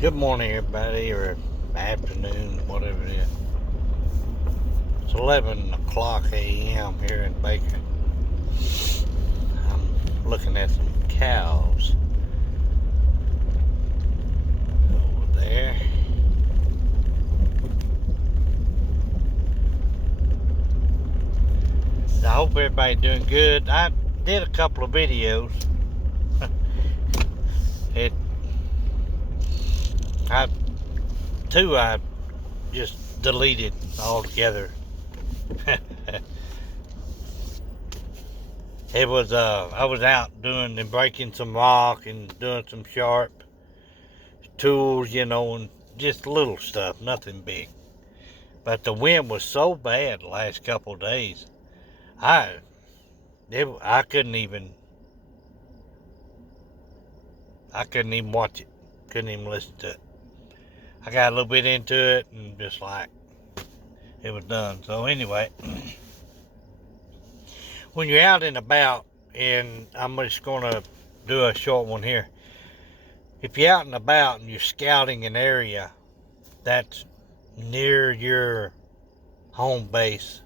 Good morning, everybody, or afternoon, whatever it is. It's 11 o'clock a.m. here in Baker. I'm looking at some cows over there. I hope everybody's doing good. I did a couple of videos. it, I two I just deleted altogether. It was I was out doing and breaking some rock and doing some sharp tools, and just little stuff, nothing big. But the wind was so bad the last couple of days. I I couldn't even watch it. Couldn't even listen to it. I got a little bit into it and just like it was done. So anyway, when you're out and about, and I'm just gonna do a short one here. If you're out and about and you're scouting an area that's near your home base,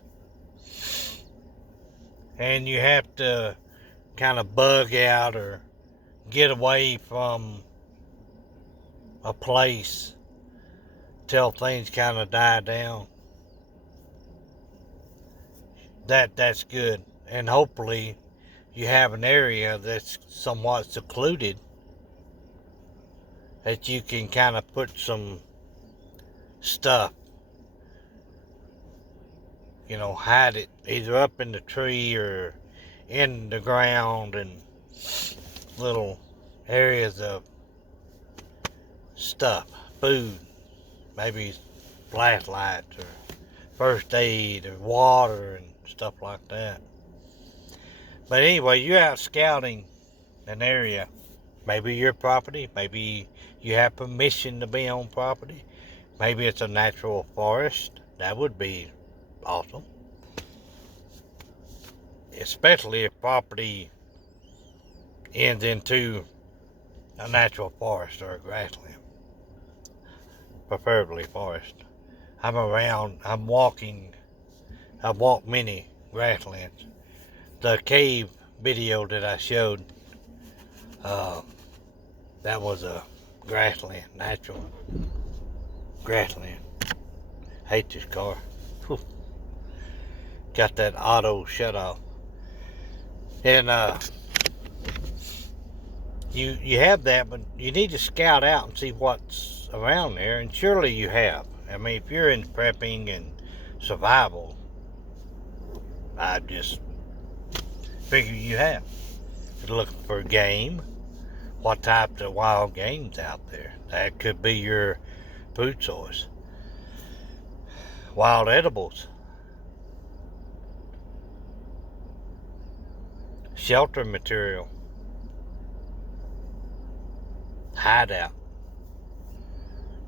and you have to kind of bug out or get away from a place till things kind of die down, that's good. And hopefully you have an area that's somewhat secluded that you can kind of put some stuff, hide it either up in the tree or in the ground, and little areas of stuff, food, maybe flashlights or first aid or water and stuff like that. But anyway, you're out scouting an area, maybe your property, maybe you have permission to be on property, maybe it's a natural forest. That would be awesome, especially if property ends into a natural forest or a grassland, preferably forest. I've walked many grasslands. The cave video that I showed, that was a grassland, natural grassland. Hate this car. Whew. Got that auto shut off. And you have that, but you need to scout out and see what's around there, and surely you have. I mean, if you're in prepping and survival, I just figure you have. You're looking for game. What types of wild game's out there? That could be your food source. Wild edibles. Shelter material. Hideout.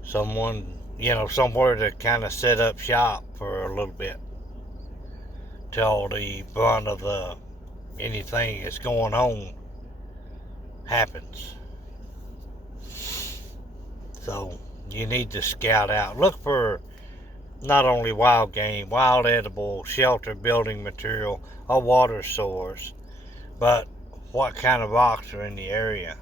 Someone, somewhere to kind of set up shop for a little bit till the brunt of anything that's going on happens. So you need to scout out. Look for not only wild game, wild edible, shelter building material, a water source, but what kind of rocks are in the area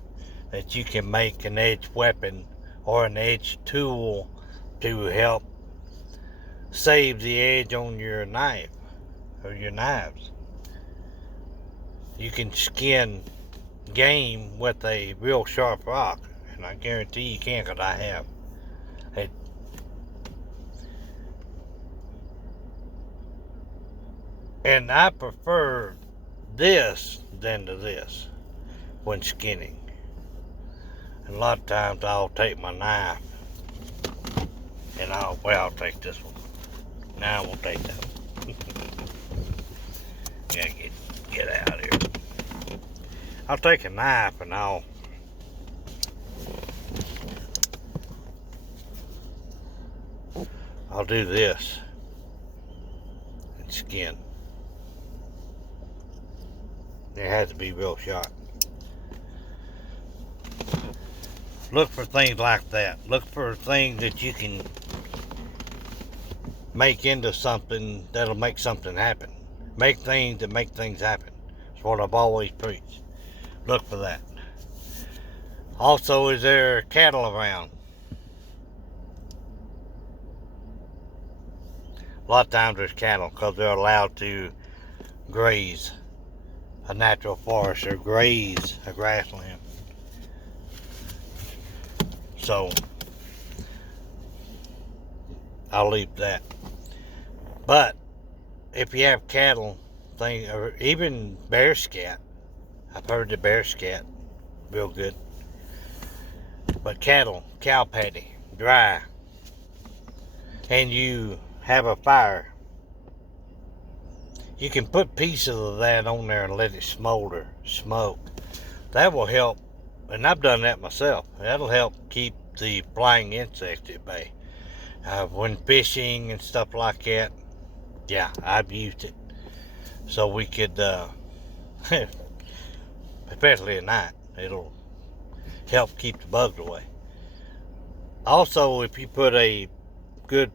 that you can make an edged weapon or an edged tool to help save the edge on your knife or your knives. You can skin game with a real sharp rock, and I guarantee you can, because I have. And I prefer this than to this when skinning. And a lot of times I'll take my knife and I'll take this one. Now I won't take that one. Yeah, get out of here. I'll take a knife and I'll do this and skin. It has to be real sharp. Look for things like that. Look for things that you can make into something that'll make something happen. Make things that make things happen. That's what I've always preached. Look for that. Also, is there cattle around? A lot of times there's cattle because they're allowed to graze a natural forest or graze a grassland. So, I'll leave that. But, if you have cattle, or even bear scat, I've heard the bear scat real good. But cattle, cow patty, dry, and you have a fire, you can put pieces of that on there and let it smolder, smoke. That will help, and I've done that myself. That'll help keep the flying insects at bay. When fishing and stuff like that, yeah, I've used it. So we could, especially at night, it'll help keep the bugs away. Also, if you put a good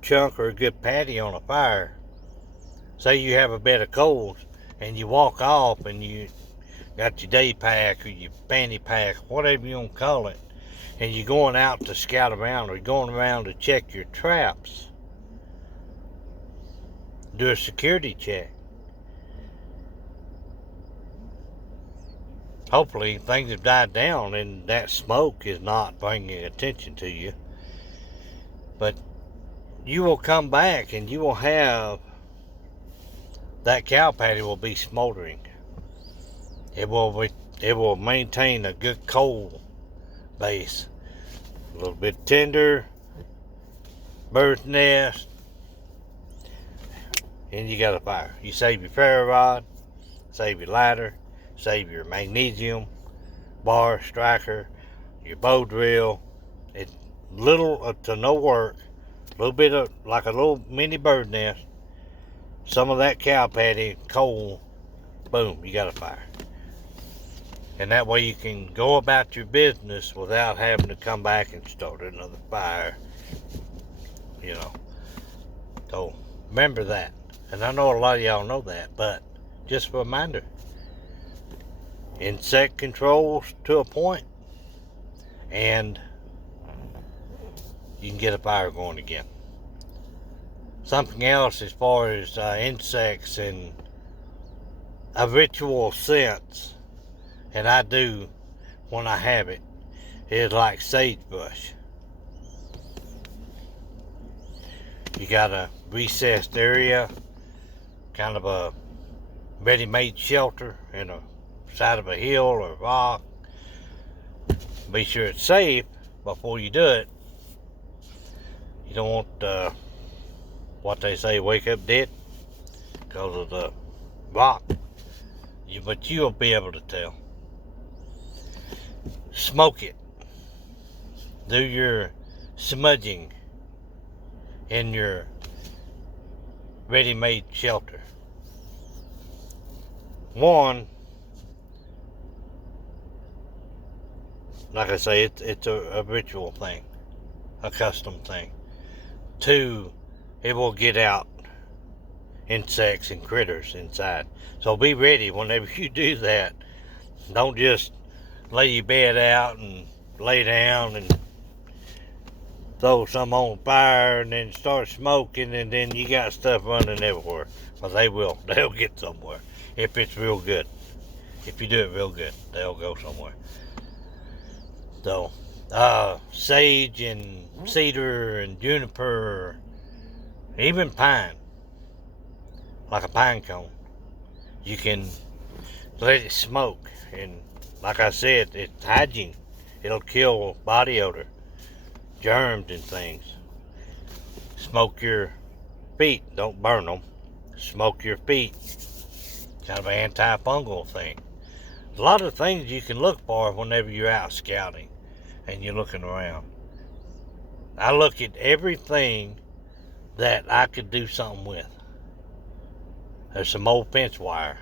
chunk or a good patty on a fire, say you have a bed of coals and you walk off and you got your day pack or your fanny pack, whatever you want to call it, and you're going out to scout around or going around to check your traps, do a security check. Hopefully things have died down and that smoke is not bringing attention to you. But you will come back and you will have that cow patty will be smoldering. It will maintain a good coal base. A little bit tender, bird's nest, and you got a fire. You save your ferro rod, save your lighter, save your magnesium bar striker, your bow drill. It's little to no work. A little bit of like a little mini bird nest. Some of that cow patty, coal, boom, you got a fire. And that way you can go about your business without having to come back and start another fire. You know. So remember that. And I know a lot of y'all know that, but just a reminder. Insect controls to a point, and you can get a fire going again. Something else as far as insects and a ritual sense, and I do when I have it, is like sagebrush. You got a recessed area, kind of a ready-made shelter in a side of a hill or rock. Be sure it's safe before you do it. You don't want what they say, wake up dead because of the rock. But you'll be able to tell. Smoke it. Do your smudging in your ready-made shelter. One, like I say, it's a ritual thing, a custom thing. Two, it will get out insects and critters inside. So be ready whenever you do that. Don't just lay your bed out and lay down and throw some on fire and then start smoking and then you got stuff running everywhere. But they'll get somewhere if it's real good. If you do it real good, they'll go somewhere. So, sage and cedar and juniper, even pine, like a pine cone, you can let it smoke. And like I said, it's hygiene. It'll kill body odor, germs and things. Smoke your feet. Don't burn them. Smoke your feet. Kind of an antifungal thing. A lot of things you can look for whenever you're out scouting and you're looking around. I look at everything that I could do something with. There's some old fence wire.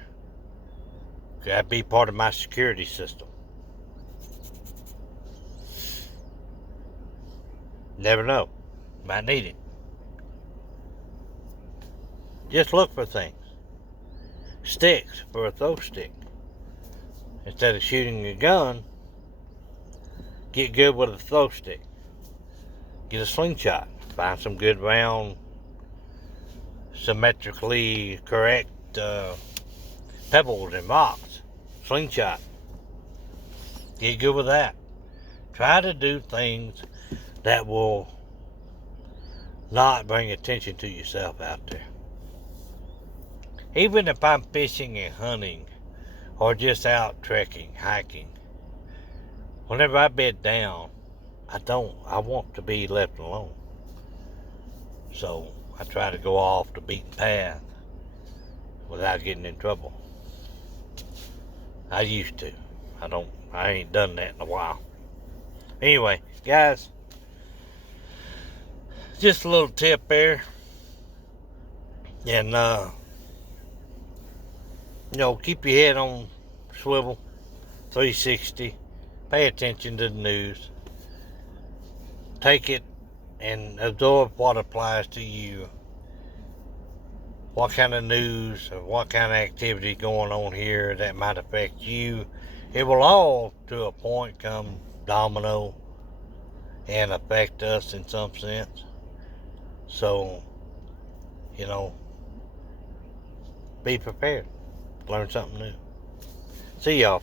That'd be part of my security system. Never know. Might need it. Just look for things. Sticks for a throw stick. Instead of shooting a gun, get good with a throw stick. Get a slingshot. Find some good round, symmetrically correct pebbles and rocks. Slingshot. Get good with that. Try to do things that will not bring attention to yourself out there. Even if I'm fishing and hunting or just out trekking, hiking, whenever I bed down, I want to be left alone. So I try to go off the beaten path without getting in trouble. I used to. I ain't done that in a while. Anyway, guys, just a little tip there. And, keep your head on swivel, 360. Pay attention to the news. Take it and absorb what applies to you. What kind of news or what kind of activity going on here that might affect you. It will all, to a point, come domino and affect us in some sense. So, be prepared. Learn something new. See y'all.